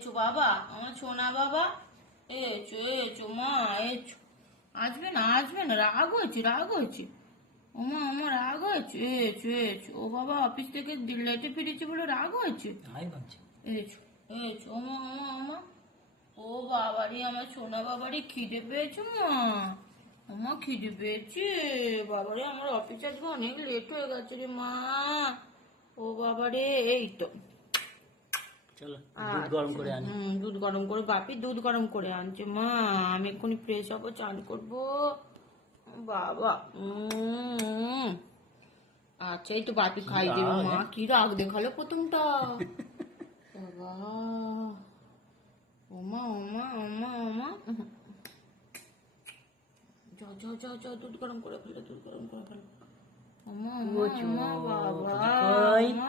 বাবা, আমার সোনা বাবা, এছো এছো মা, এছো। আসবে না রাগ হয়েছে ওমা, আমার রাগ হয়েছে। এছো এছো, ও বাবা অফিস থেকে লেটে ফিরেছে বলে রাগ হয়েছে। এছো এছো, ওমা ওমা ওমা, ও বাবারে, আমার সোনা বাবারে খিদে পেয়েছে মা। ওমা খিদে পেয়েছে বাবারে, আমার অফিস আজকে অনেক লেট হয়ে গেছে রে মা। ও বাবারে, এই তো চলো দুধ গরম করে আনি। দুধ গরম করে, বাপি দুধ গরম করে আনছে মা। আমি এক্ষুনি ফ্রেশ হবো, চান করবো বাবা। আচ্ছা, এই তো বাপি খাই দেবে মা। কি রাগ দেখালো প্রথমটা। বাবা, ওমা ওমা ওমা ওমা, যাও যাও যাও যাও, দুধ গরম করে ফেলো, দুধ গরম করে ফেলো। ওমা ওমা ওমা বাবা, ওমা।